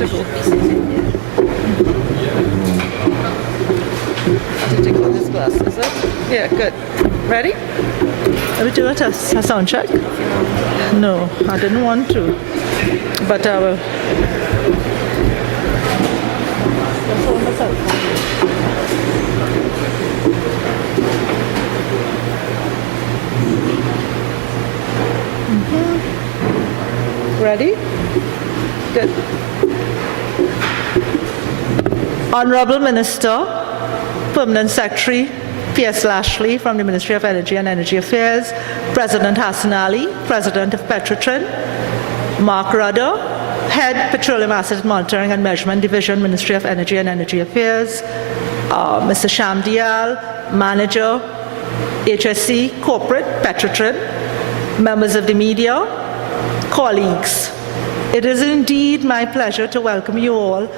to go. To take off his glasses, is it? Yeah, good. Ready? Let me do a sound check. No, I didn't want to, but I will. Ready? Good. Honorable Minister, Permanent Secretary Pierre from the Ministry of Energy and Energy Affairs, President Hassan Ali, President of Petrotrin, Mark Rudder, Head Petroleum Asset Monitoring and Measurement Division, Ministry of Energy and Energy Affairs, Mr. Sham Dial, Manager, HSC, Corporate, Petrotrin, members of the media, colleagues. It is indeed my pleasure to welcome you all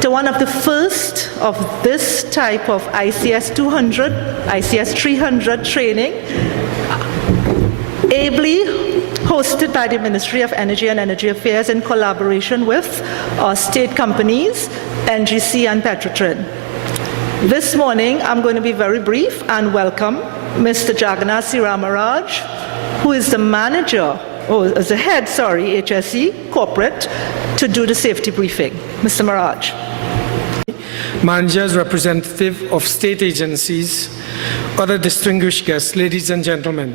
to one of the first of this type of ICS 200, ICS 300 training, ably hosted by the Ministry of Energy and Energy Affairs in collaboration with our state companies, NGC and Petrotrin. This morning, I'm going to be very brief and welcome Mr. Jagannath Siramaraj, who is the manager, as the head, HSE, corporate, to do the safety briefing. Mr. Maraj. Managers, representative of state agencies, other distinguished guests, ladies and gentlemen.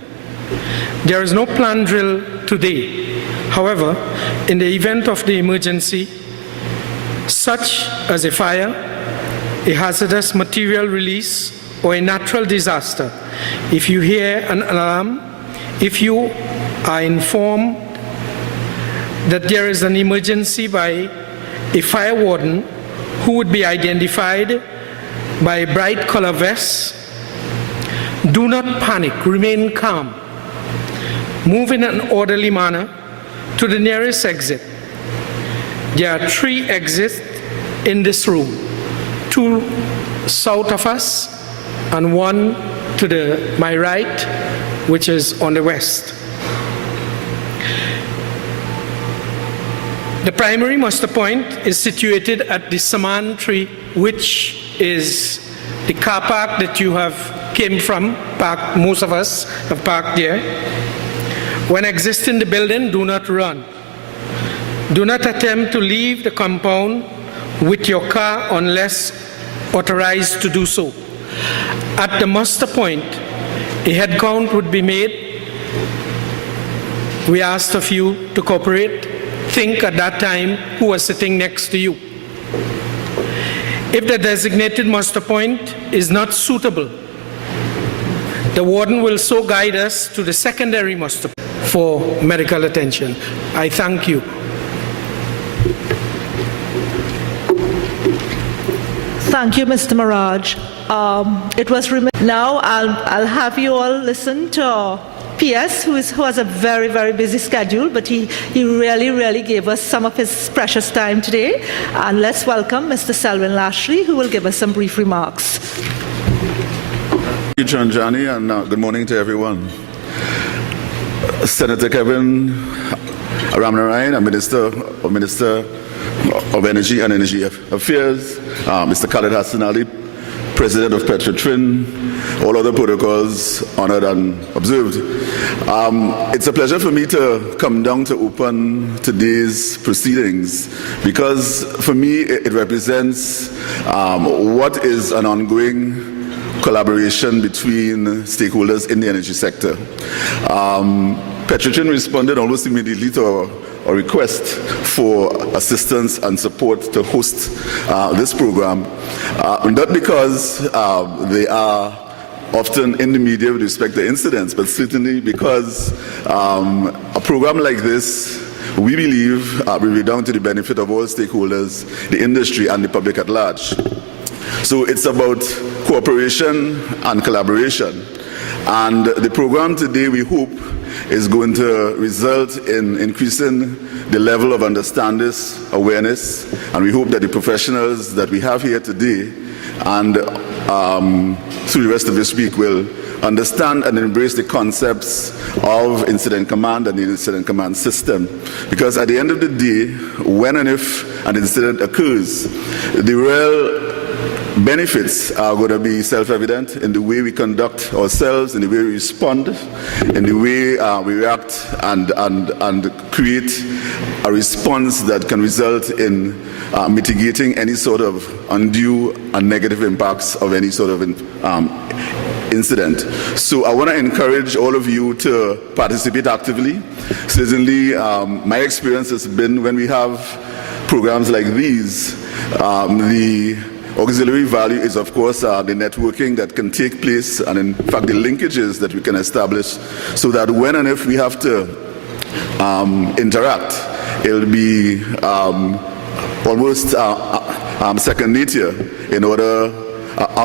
There is no planned drill today. However, in the event of the emergency, such as a fire, a hazardous material release, or a natural disaster, if you hear an alarm, if you are informed that there is an emergency by a fire warden who would be identified by a bright color vest, do not panic, remain calm. Move in an orderly manner to the nearest exit. There are 3 exits in this room, 2 south of us and 1 to my right, which is on the west. The primary muster point is situated at the Saman tree, which is the car park that you have came from, parked, most of us have parked there. When exiting the building, do not run. Do not attempt to leave the compound with your car unless authorized to do so. At the muster point, a head count would be made. We asked of you to cooperate. Think at that time who was sitting next to you. If the designated muster point is not suitable, the warden will so guide us to the secondary muster point for medical attention. I thank you. Thank you, Mr. Maraj. Now I'll have you all listen to PS, who has a very, very busy schedule, but he really gave us some of his precious time today. And let's welcome Mr. Selwyn Lashley, who will give us some brief remarks. Thank you, Chanjani, and good morning to everyone. Senator Kevin Ramnarayan, a Minister of Energy and Energy Affairs, Mr. Khalid Hassan Ali, President of Petrotrin, all other protocols honored and observed. It's a pleasure for me to come down to open today's proceedings because for me it represents what is an ongoing collaboration between stakeholders in the energy sector. Petrotrin responded almost immediately to a request for assistance and support to host this program, not because they are often in the media with respect to incidents, but certainly because a program like this, we believe, will be down to the benefit of all stakeholders, the industry and the public at large. So it's about cooperation and collaboration. And the program today, we hope, is going to result in increasing the level of understanding, awareness, and we hope that the professionals that we have here today and through the rest of this week will understand and embrace the concepts of incident command and the incident command system. Because at the end of the day, when and if an incident occurs, the real benefits are going to be self-evident in the way we conduct ourselves, in the way we respond, in the way we react and create a response that can result in mitigating any sort of undue and negative impacts of any sort of incident. So I want to encourage all of you to participate actively. Certainly, my experience has been when we have programs like these, the auxiliary value is, of course, the networking that can take place and, in fact, the linkages that we can establish so that when and if we have to interact, it'll be almost second nature in order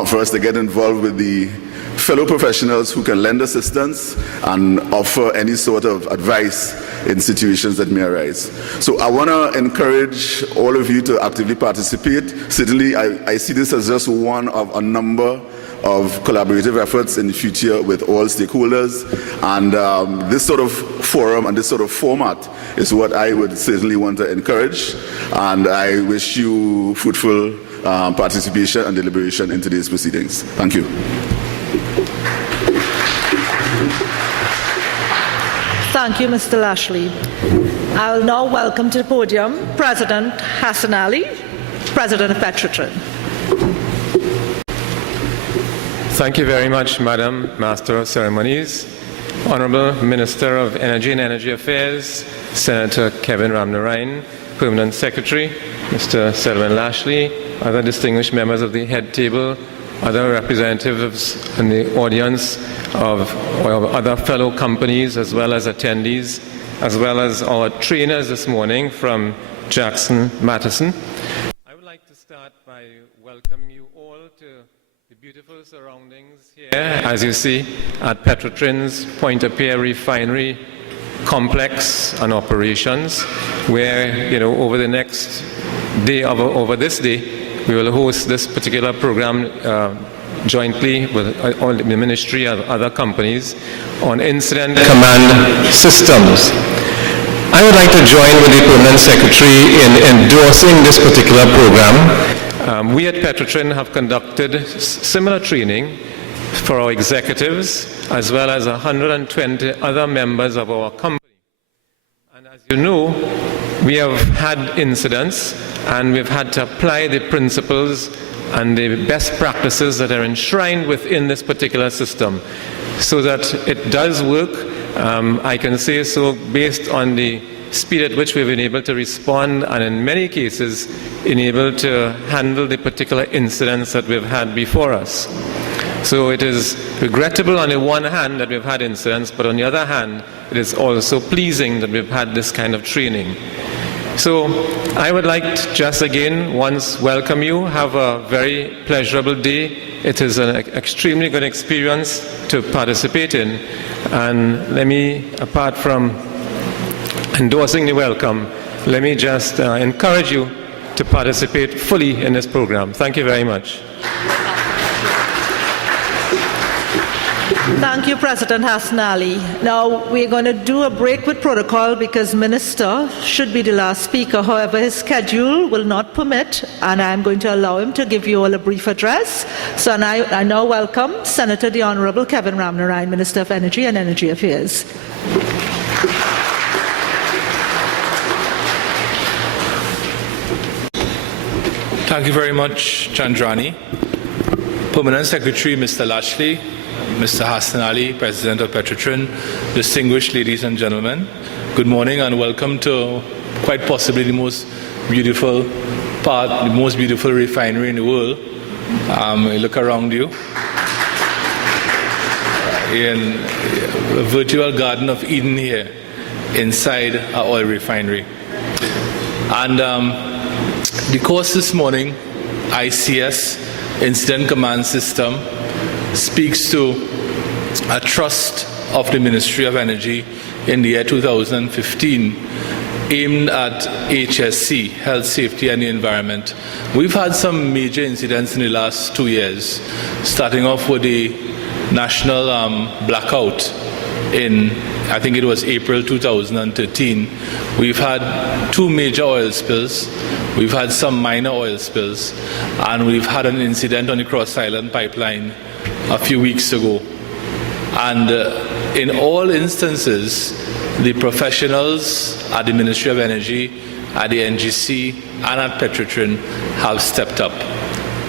for us to get involved with the fellow professionals who can lend assistance and offer any sort of advice in situations that may arise. So I want to encourage all of you to actively participate. Certainly, I see this as just one of a number of collaborative efforts in the future with all stakeholders, and this sort of forum and this sort of format is what I would certainly want to encourage, and I wish you fruitful participation and deliberation in today's proceedings. Thank you. Thank you, Mr. Lashley. I will now welcome to the podium President Hassan Ali, President of Petrotrin. Thank you very much, Madam Master of Ceremonies, Honorable Minister of Energy and Energy Affairs, Senator Kevin Ramnarine, Permanent Secretary, Mr. Selwyn Lashley, other distinguished members of the head table, other representatives in the audience of other fellow companies as well as attendees, as well as our trainers this morning from Jackson Matheson. I would like to start by welcoming you all to the beautiful surroundings here, as you see, at Petrotrin's Pointe Pierre refinery complex and operations, where, over the next day, over this day, we will host this particular program jointly with the Ministry and other companies on incident command systems. I would like to join with the Permanent Secretary in endorsing this particular program. We at Petrotrin have conducted similar training for our executives as well as 120 other members of our company. And as you know, we have had incidents and we've had to apply the principles and the best practices that are enshrined within this particular system so that it does work. I can say so based on the speed at which we've been able to respond and in many cases been able to handle the particular incidents that we've had before us. So it is regrettable on the one hand that we've had incidents, but on the other hand, it is also pleasing that we've had this kind of training. So I would like to just again once welcome you, have a very pleasurable day. It is an extremely good experience to participate in. And let me, apart from endorsing the welcome, let me just encourage you to participate fully in this program. Thank you very much. Thank you, President Hassan Ali. Now, we're going to do a break with protocol because Minister should be the last speaker. However, his schedule will not permit, and I'm going to allow him to give you all a brief address. So I now welcome Senator the Honorable Kevin Ramnarine, Minister of Energy and Energy Affairs. Thank you very much, Chandrani. Permanent Secretary Mr. Lashley, Mr. Hassan Ali, President of Petrotrin, distinguished ladies and gentlemen, good morning and welcome to quite possibly the most beautiful refinery in the world. Look around you. In a virtual Garden of Eden here inside our oil refinery. And the course this morning, ICS, Incident Command System, speaks to a trust of the Ministry of Energy in the year 2015 aimed at HSC, health, safety and the environment. We've had some major incidents in the last 2 years, starting off with the national blackout in, I think it was April 2013, we've had 2 major oil spills, we've had some minor oil spills, and we've had an incident on the Cross Island pipeline a few weeks ago. And in all instances, the professionals at the Ministry of Energy, at the NGC, and at Petrotrin have stepped up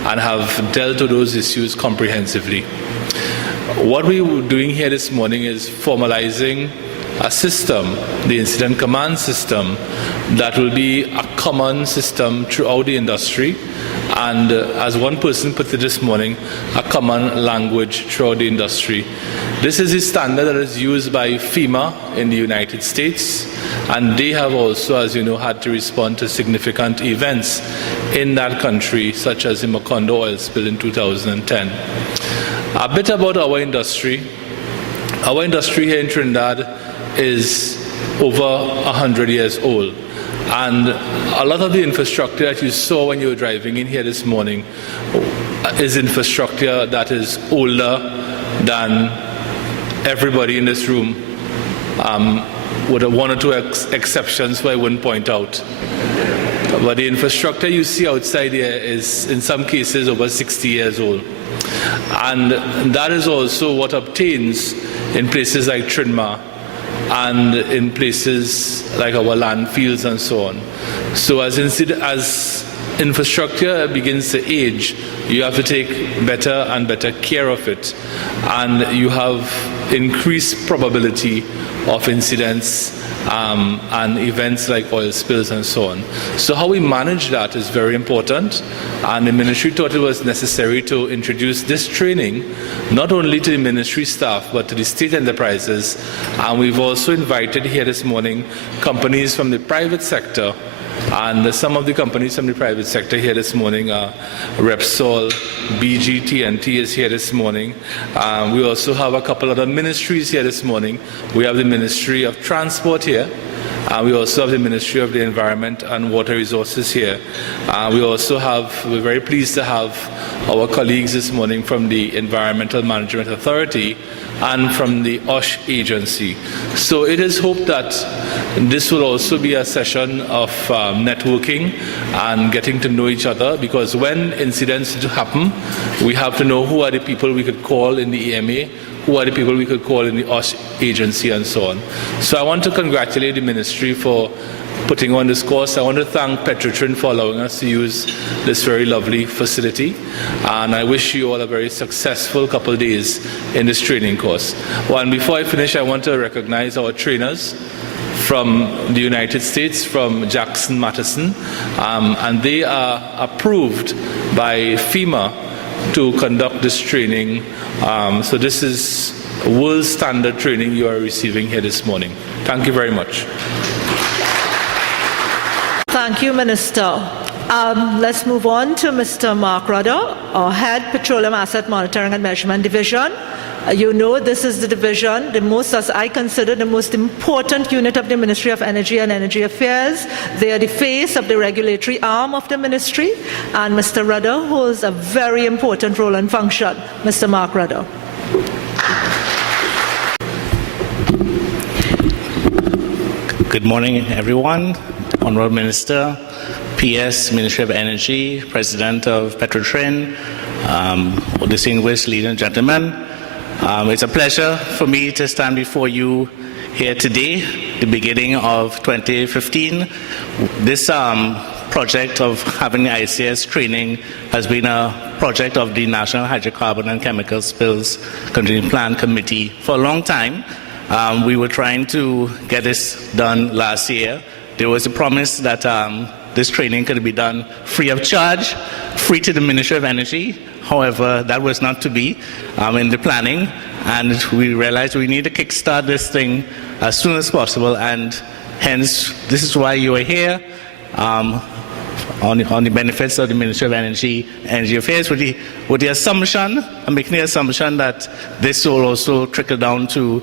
and have dealt with those issues comprehensively. What we were doing here this morning is formalizing a system, the incident command system, that will be a common system throughout the industry, and as one person put it this morning, a common language throughout the industry. This is the standard that is used by FEMA in the United States, and they have also, as you know, had to respond to significant events in that country, such as the Macondo oil spill in 2010. A bit about our industry. Our industry here in Trinidad is over 100 years old. And a lot of the infrastructure that you saw when you were driving in here this morning is infrastructure that is older than everybody in this room, with one or two exceptions who I wouldn't point out. But the infrastructure you see outside here is, in some cases, over 60 years old. And that is also what obtains in places like Trinidad and in places like our landfills and so on. So as infrastructure begins to age, you have to take better and better care of it, and you have increased probability of incidents and events like oil spills and so on. So how we manage that is very important, and the ministry thought it was necessary to introduce this training not only to the ministry staff but to the state enterprises. And we've also invited here this morning companies from the private sector, and some of the companies from the private sector here this morning are Repsol, BG, TNT is here this morning. We also have a couple other ministries here this morning. We have the Ministry of Transport here. We also have the Ministry of the Environment and Water Resources here. We're very pleased to have our colleagues this morning from the Environmental Management Authority and from the OSH agency. So it is hoped that this will also be a session of networking and getting to know each other, because when incidents happen, we have to know who are the people we could call in the EMA, who are the people we could call in the OSH agency, and so on. So I want to congratulate the ministry for putting on this course. I want to thank Petrotrin for allowing us to use this very lovely facility, and I wish you all a very successful couple of days in this training course. Well, and before I finish, I want to recognize our trainers from the United States, from Jackson Matheson, and they are approved by FEMA to conduct this training. So this is world standard training you are receiving here this morning. Thank you very much. Thank you, Minister. Let's move on to Mr. Mark Rudder, our Head Petroleum Asset Monitoring and Measurement Division. You know, this is the division, as I consider, the most important unit of the Ministry of Energy and Energy Affairs. They are the face of the regulatory arm of the ministry, and Mr. Rudder holds a very important role and function. Mr. Mark Rudder. Good morning, everyone. Honorable Minister, PS, Ministry of Energy, President of Petrotrin, distinguished ladies and gentlemen. It's a pleasure for me to stand before you here today, the beginning of 2015. This project of having the ICS training has been a project of the National Hydrocarbon and Chemical Spills Contingency Plan Committee for a long time. We were trying to get this done last year. There was a promise that this training could be done free of charge, free to the Ministry of Energy. However, that was not to be in the planning, and we realized we need to kickstart this thing as soon as possible, and hence this is why you are here on the benefits of the Ministry of Energy Affairs, with the assumption, I'm making the assumption that this will also trickle down to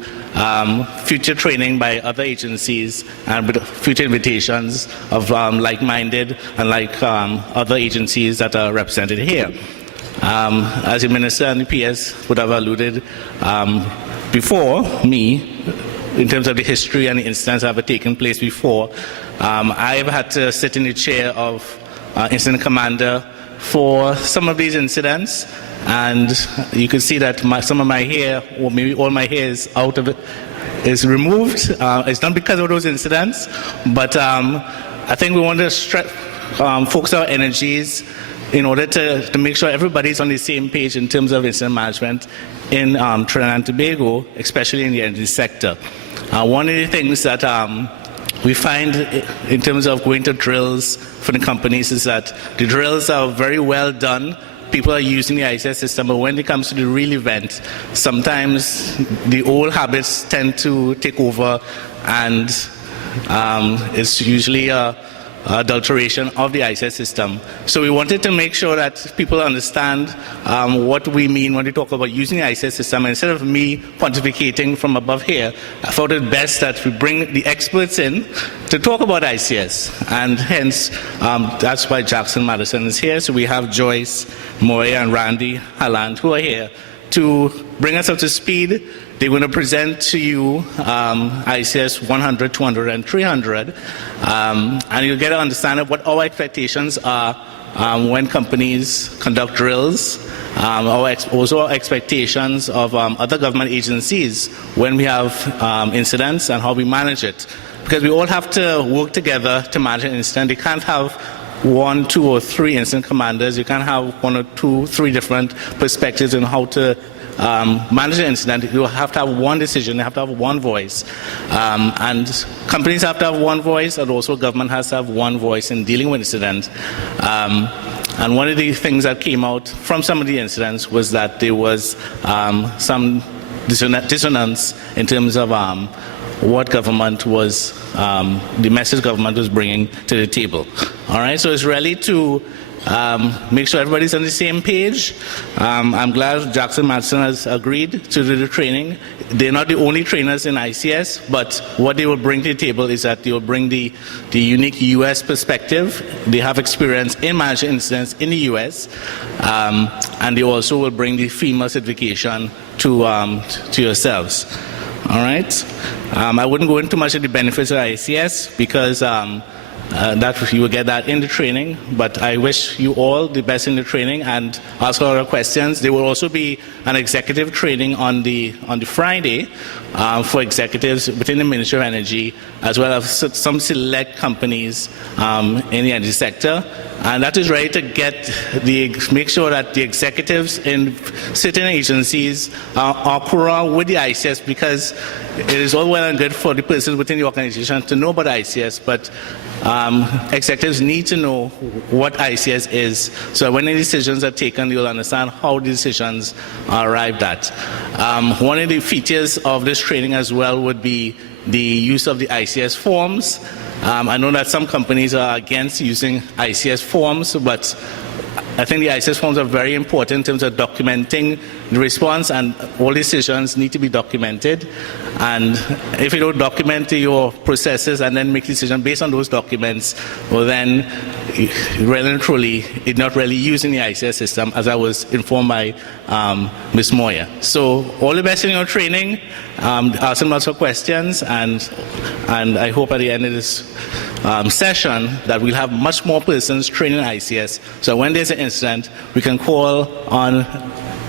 future training by other agencies and with future invitations of like-minded and other agencies that are represented here. As the Minister and the PS would have alluded, before me, in terms of the history and the incidents that have taken place before, I've had to sit in the chair of incident commander for some of these incidents, and you can see that some of my hair, or maybe all my hair, is out of it, is removed. It's not because of those incidents, but I think we want to focus our energies in order to make sure everybody's on the same page in terms of incident management in Trinidad and Tobago, especially in the energy sector. One of the things that we find in terms of going to drills for the companies is that the drills are very well done. People are using the ICS system, but when it comes to the real event, sometimes the old habits tend to take over, and it's usually adulteration of the ICS system. So we wanted to make sure that people understand what we mean when we talk about using the ICS system. And instead of me pontificating from above here, I thought it best that we bring the experts in to talk about ICS. And hence, that's why Jackson Madison is here. So we have Joyce, Moya, and Randy Halland who are here to bring us up to speed. They're going to present to you ICS 100, 200, and 300, and you'll get an understanding of what our expectations are when companies conduct drills, also our expectations of other government agencies when we have incidents and how we manage it. Because we all have to work together to manage an incident. You can't have 1, 2, or 3 incident commanders. You can't have 1 or 2, 3 different perspectives on how to manage an incident. You have to have one decision, you have to have one voice. And companies have to have one voice, and also government has to have one voice in dealing with incidents. And one of the things that came out from some of the incidents was that there was some dissonance in terms of what government was, the message government was bringing to the table. All right, so it's really to make sure everybody's on the same page. I'm glad Jackson Madison has agreed to do the training. They're not the only trainers in ICS, but what they will bring to the table is that they will bring the unique U.S. perspective. They have experience in managing incidents in the U.S., and they also will bring the FEMA certification to yourselves. All right. I wouldn't go into much of the benefits of ICS because that you will get that in the training. But I wish you all the best in the training and ask a lot of questions. There will also be an executive training on the Friday for executives within the Ministry of Energy, as well as some select companies in the energy sector. And that is ready to make sure that the executives in certain agencies are current with the ICS, because it is all well and good for the person within the organization to know about ICS, but executives need to know what ICS is, so when the decisions are taken, you'll understand how the decisions are arrived at. One of the features of this training as well would be the use of the ICS forms. I know that some companies are against using ICS forms, but I think the ICS forms are very important in terms of documenting the response, and all decisions need to be documented. And if you don't document your processes and then make decisions based on those documents, well then, really and truly, it's not really using the ICS system, as I was informed by Ms. Moya. So all the best in your training. Ask them lots of questions, and I hope at the end of this session that we'll have much more persons training ICS, so when there's an incident, we can call on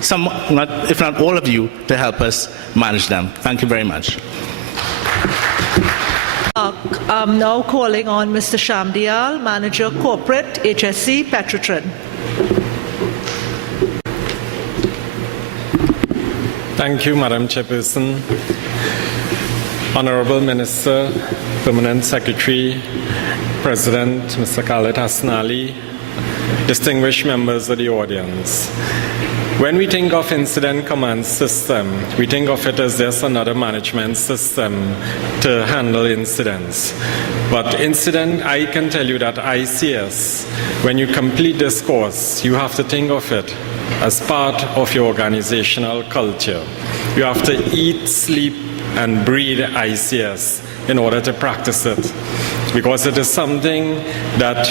some, if not all of you, to help us manage them. Thank you very much. I'm now calling on Mr. Shamdial, Manager Corporate, HSC, Petrotrin. Thank you, Madam Chairperson. Honorable Minister, Permanent Secretary, President, Mr. Khaled Hassan Ali, distinguished members of the audience. When we think of incident command system, we think of it as just another management system to handle incidents. But I can tell you that ICS, when you complete this course, you have to think of it as part of your organizational culture. You have to eat, sleep, and breathe ICS in order to practice it, because it is something that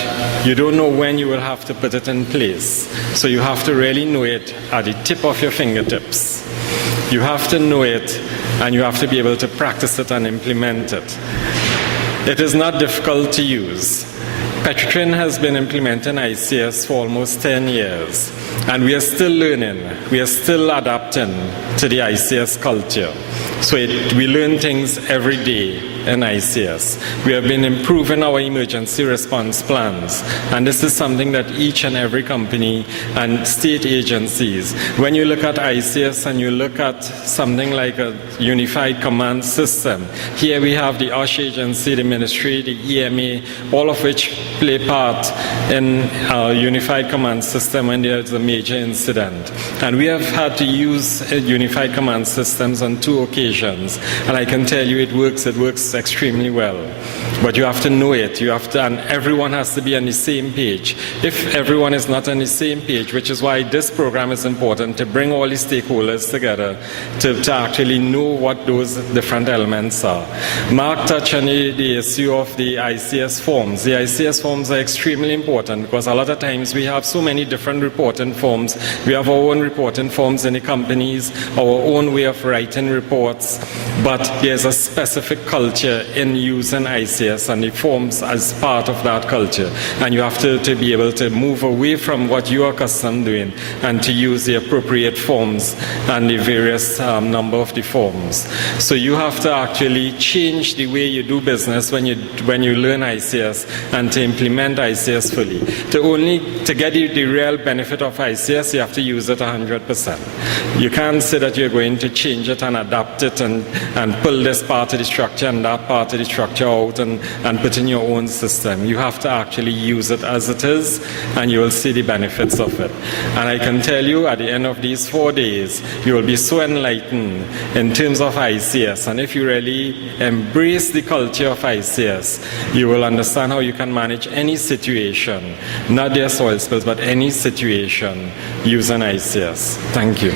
you don't know when you will have to put it in place. So you have to really know it at the tip of your fingertips. You have to know it, and you have to be able to practice it and implement it. It is not difficult to use. Petrotrin has been implementing ICS for almost 10 years, and we are still learning. We are still adapting to the ICS culture. So we learn things every day in ICS. We have been improving our emergency response plans, and this is something that each and every company and state agencies, when you look at ICS and you look at something like a unified command system, here we have the OSH agency, the ministry, the EMA, all of which play part in our unified command system when there is a major incident. And we have had to use unified command systems on 2 occasions, and I can tell you it works extremely well. But you have to know it, and everyone has to be on the same page. If everyone is not on the same page, which is why this program is important, to bring all the stakeholders together to actually know what those different elements are. Mark touched on the issue of the ICS forms. The ICS forms are extremely important because a lot of times we have so many different reporting forms. We have our own reporting forms in the companies, our own way of writing reports, but there's a specific culture in using ICS and the forms as part of that culture. And you have to be able to move away from what you are accustomed doing and to use the appropriate forms and the various number of the forms. So you have to actually change the way you do business when you learn ICS and to implement ICS fully. To get the real benefit of ICS, you have to use it 100%. You can't say that you're going to change it and adapt it and pull this part of the structure and that part of the structure out and put in your own system. You have to actually use it as it is, and you will see the benefits of it. And I can tell you at the end of these 4 days, you will be so enlightened in terms of ICS. And if you really embrace the culture of ICS, you will understand how you can manage any situation, not just oil spills, but any situation using ICS. Thank you.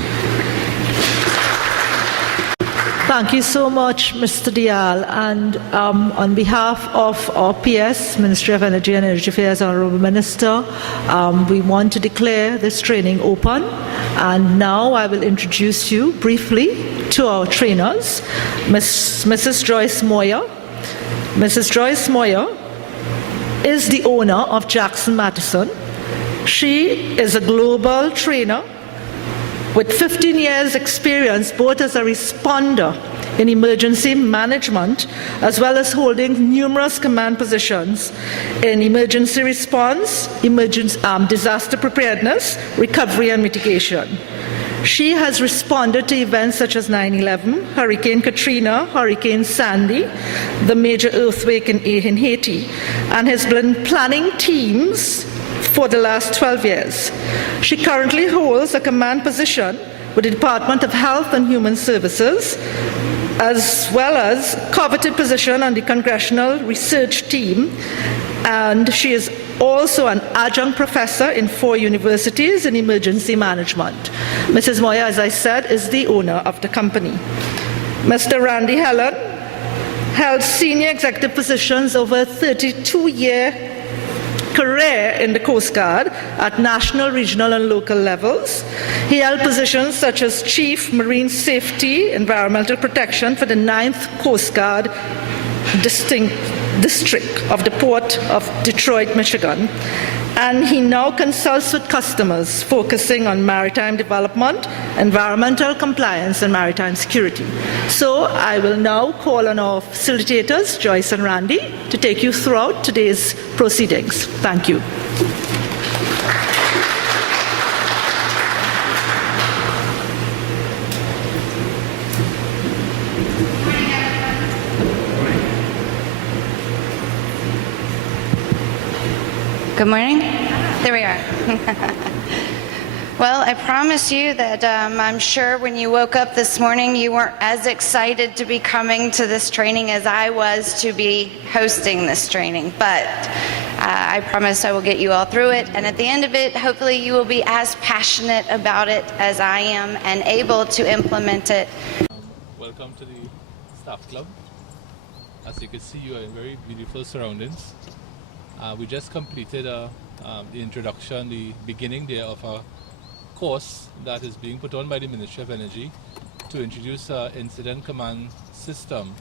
Thank you so much, Mr. Dial. And on behalf of our PS, Ministry of Energy and Energy Affairs, Honourable Minister, we want to declare this training open. And now I will introduce you briefly to our trainers, Mrs. Joyce Moyer. Mrs. Joyce Moyer is the owner of Jackson Mattison. She is a global trainer with 15 years experience both as a responder in emergency management as well as holding numerous command positions in emergency response, disaster preparedness, recovery and mitigation. She has responded to events such as 9/11, Hurricane Katrina, Hurricane Sandy, the major earthquake in Haiti, and has been planning teams for the last 12 years. She currently holds a command position with the Department of Health and Human Services, as well as coveted position on the Congressional Research Team, and she is also an adjunct professor in 4 universities in emergency management. Mrs. Moyer, as I said, is the owner of the company. Mr. Randy Helen held senior executive positions over a 32-year career in the Coast Guard at national, regional, and local levels. He held positions such as Chief Marine Safety, Environmental Protection for the 9th Coast Guard District of the Port of Detroit, Michigan. And he now consults with customers focusing on maritime development, environmental compliance, and maritime security. So I will now call on our facilitators, Joyce and Randy, to take you throughout today's proceedings. Thank you. Good morning. There we are. Well, I promise you that I'm sure when you woke up this morning, you weren't as excited to be coming to this training as I was to be hosting this training. But I promise I will get you all through it. And at the end of it, hopefully you will be as passionate about it as I am and able to implement it. Welcome to the Staff Club. As you can see, you are in very beautiful surroundings. We just completed the introduction, the beginning there of a course that is being put on by the Ministry of Energy to introduce an incident command system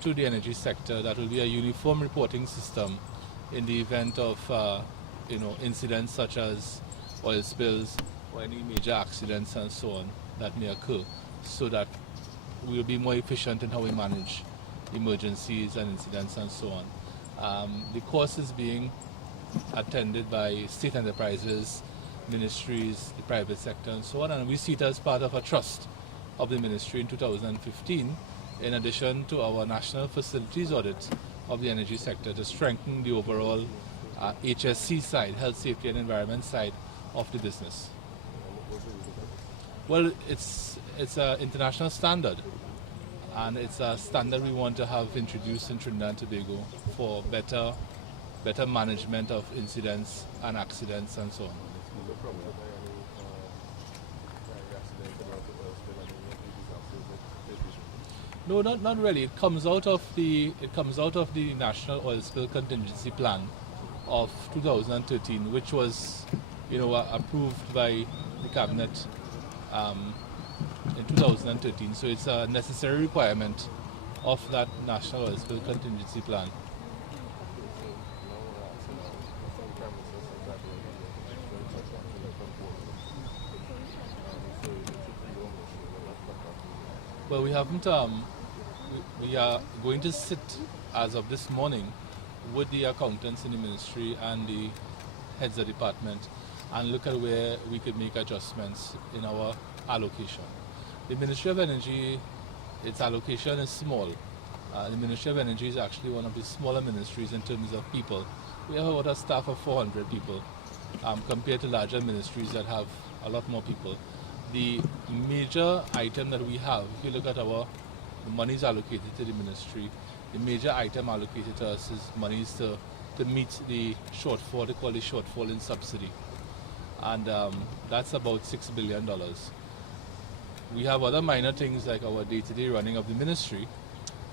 to the energy sector that will be a uniform reporting system in the event of incidents such as oil spills or any major accidents and so on that may occur, so that we will be more efficient in how we manage emergencies and incidents and so on. The course is being attended by state enterprises, ministries, the private sector and so on, and we see it as part of a trust of the ministry in 2015, in addition to our national facilities audit of the energy sector, to strengthen the overall HSC side, health, safety and environment side of the business. Well, it's an international standard, and it's a standard we want to have introduced in Trinidad and Tobago for better management of incidents and accidents and so on. No, not really. It comes out of the National Oil Spill Contingency Plan of 2013, which was, approved by the cabinet in 2013. So it's a necessary requirement of that National Oil Spill Contingency Plan. Well, we haven't. We are going to sit, as of this morning, with the accountants in the ministry and the heads of department and look at where we could make adjustments in our allocation. The Ministry of Energy, its allocation is small. The Ministry of Energy is actually one of the smaller ministries in terms of people. We have about a staff of 400 people compared to larger ministries that have a lot more people. The major item that we have, if you look at our monies allocated to the ministry, the major item allocated to us is monies to meet the shortfall, they call the shortfall in subsidy. And that's about $6 billion. We have other minor things like our day-to-day running of the ministry,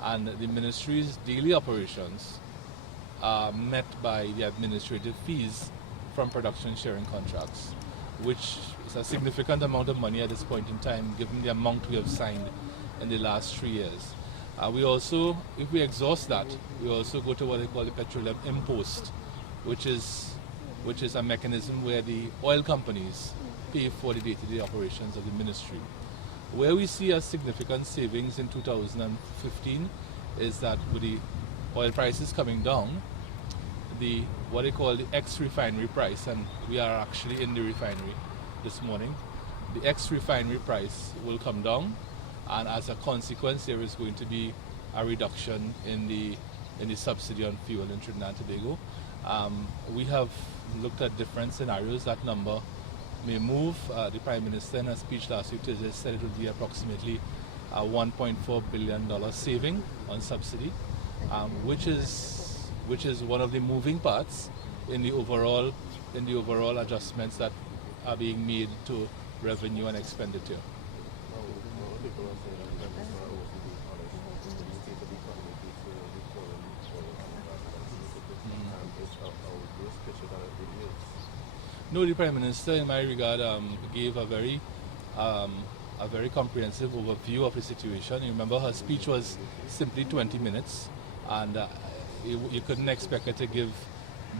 and the ministry's daily operations are met by the administrative fees from production sharing contracts, which is a significant amount of money at this point in time, given the amount we have signed in the last 3 years. We also, if we exhaust that, we also go to what they call the petroleum impost, which is a mechanism where the oil companies pay for the day-to-day operations of the ministry. Where we see a significant savings in 2015 is that with the oil prices coming down, what they call the ex-refinery price, and we are actually in the refinery this morning, the ex-refinery price will come down, and as a consequence there is going to be a reduction in the subsidy on fuel in Trinidad and Tobago. We have looked at different scenarios. That number may move. The Prime Minister in a speech last week said it would be approximately a $1.4 billion saving on subsidy, which is one of the moving parts in the overall adjustments that are being made to revenue and expenditure. No, the Prime Minister, in my regard, gave a very comprehensive overview of the situation. You remember her speech was simply 20 minutes, and you couldn't expect her to give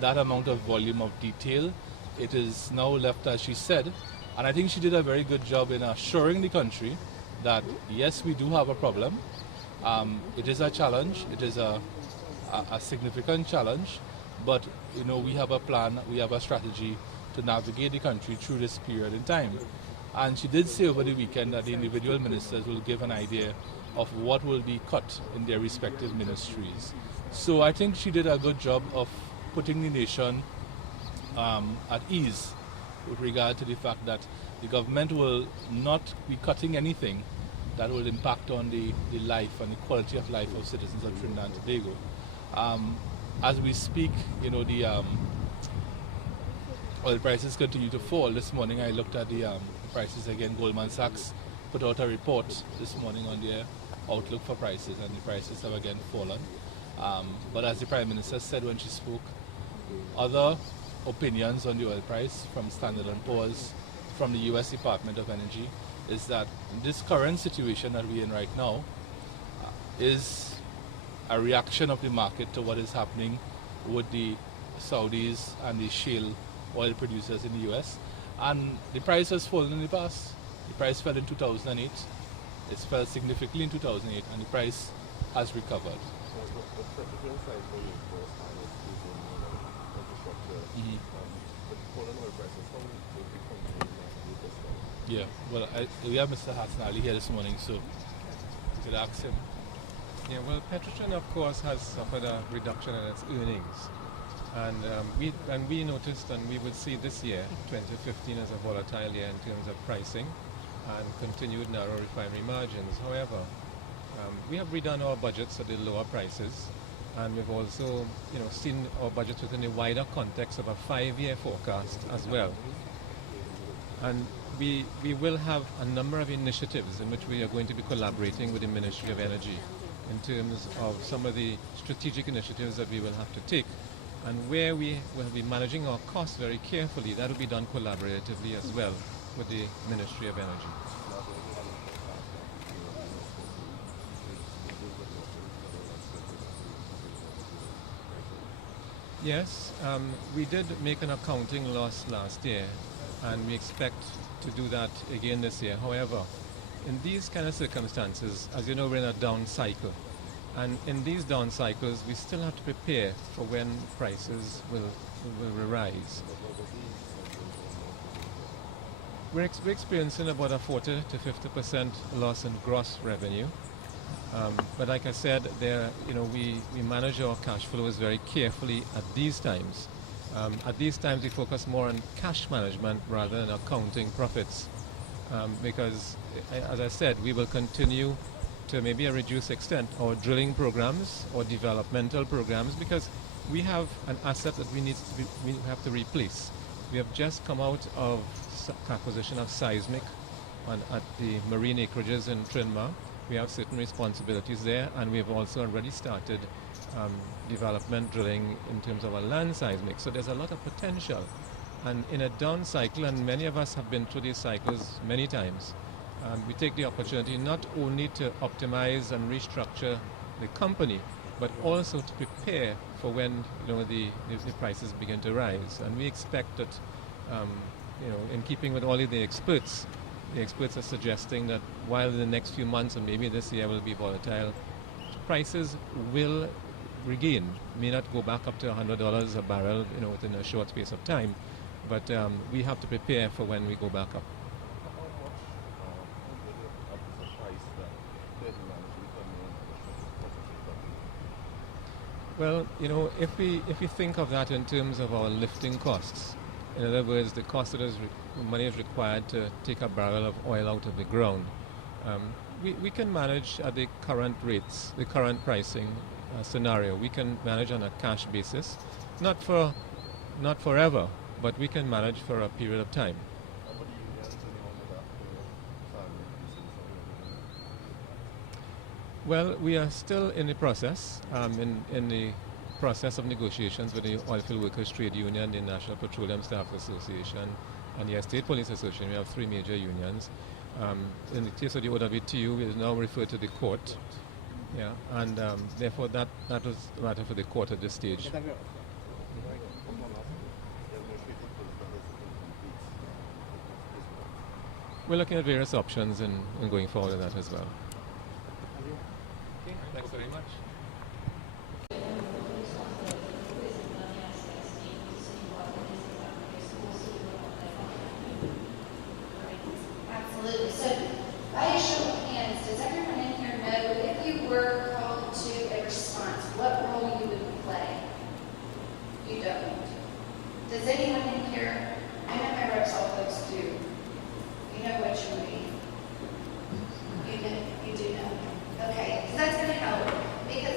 that amount of volume of detail. It is now left as she said, and I think she did a very good job in assuring the country that yes, we do have a problem. It is a challenge. It is a significant challenge, but we have a plan. We have a strategy to navigate the country through this period in time. And she did say over the weekend that the individual ministers will give an idea of what will be cut in their respective ministries. So I think she did a good job of putting the nation at ease with regard to the fact that the government will not be cutting anything that will impact on the life and the quality of life of citizens of Trinidad and Tobago. As we speak, the oil prices continue to fall. This morning I looked at the prices again. Goldman Sachs put out a report this morning on their outlook for prices, and the prices have again fallen. But as the Prime Minister said when she spoke, other opinions on the oil price from Standard & Poor's, from the US Department of Energy, is that this current situation that we're in right now is a reaction of the market to what is happening with the Saudis and the shale oil producers in the US. And the price has fallen in the past. The price fell in 2008. It fell significantly in 2008, and the price has recovered. Yeah, well, we have Mr. Hasnali here this morning, so you could ask him. Yeah, well, Petrotrin, of course, has suffered a reduction in its earnings. And we noticed, and we will see this year, 2015, as a volatile year in terms of pricing and continued narrow refinery margins. However, we have redone our budgets at the lower prices, and we've also, seen our budgets within the wider context of a 5-year forecast as well. And we will have a number of initiatives in which we are going to be collaborating with the Ministry of Energy in terms of some of the strategic initiatives that we will have to take. And where we will be managing our costs very carefully, that will be done collaboratively as well with the Ministry of Energy. Yes, we did make an accounting loss last year, and we expect to do that again this year. However, in these kind of circumstances, as you know, we're in a down cycle. And in these down cycles, we still have to prepare for when prices will rise. We're experiencing about a 40 to 50% loss in gross revenue. But like I said, we manage our cash flows very carefully at these times. At these times, we focus more on cash management rather than accounting profits. Because, as I said, we will continue to maybe a reduced extent our drilling programs or developmental programs, because we have an asset that we have to replace. We have just come out of acquisition of seismic at the marine acreages in Trinidad. We have certain responsibilities there, and we have also already started development drilling in terms of our land seismic. So there's a lot of potential. And in a down cycle, and many of us have been through these cycles many times, we take the opportunity not only to optimize and restructure the company, but also to prepare for when the prices begin to rise. And we expect that, in keeping with all of the experts are suggesting that while the next few months and maybe this year will be volatile, prices will regain. May not go back up to $100 a barrel, within a short space of time, but we have to prepare for when we go back up. Well, if we think of that in terms of our lifting costs, in other words, the cost that money is required to take a barrel of oil out of the ground, we can manage at the current rates, the current pricing scenario. We can manage on a cash basis, not forever, but we can manage for a period of time. Well, we are still in the process, in the process of negotiations with the Oilfield Workers Trade Union, the National Petroleum Staff Association, and the State Police Association. We have 3 major unions. In the case of the OWTU, we now refer to the court. Yeah, and therefore that was a matter for the court at this stage. We're looking at various options and going forward with that as well. Okay, thanks very much. Absolutely. So, by a show of hands, does everyone in here know if you were called to a response, what role you would play? You don't. Does anyone in here? I know my reps all folks do. You know what you mean. You do know. Okay, because that's going to help. Because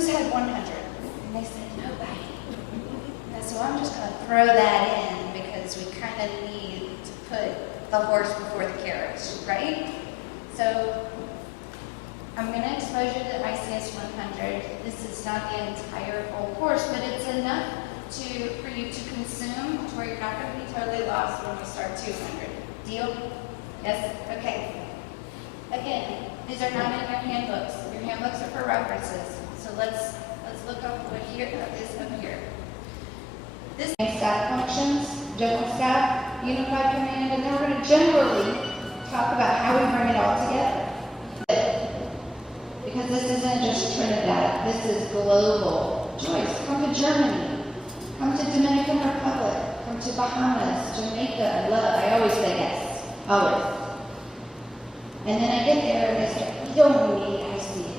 who's had 100? And they said, nobody. And so I'm just going to throw that in because we kind of need to put the horse before the carriage, right? So I'm going to expose you to ICS 100. This is not the entire whole course, but it's enough for you to consume to where you're not going to be totally lost when we start 200. Deal? Yes? Okay. Again, these are not in your handbooks. Your handbooks are for references. So let's look up what here is up here. This is staff functions, general staff, unified command, and then we're going to generally talk about how we bring it all together. Because this isn't just Trinidad, this is global. Joyce, come to Germany, come to Dominican Republic, come to Bahamas, Jamaica. I always say yes, always. And then I get there and they say, we don't need ICS.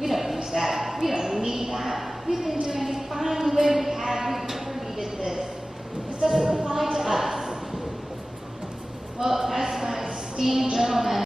We don't use that. We don't need that. We've been doing it fine the way we have. We've never needed this. This doesn't apply to us. Well, as my esteemed gentleman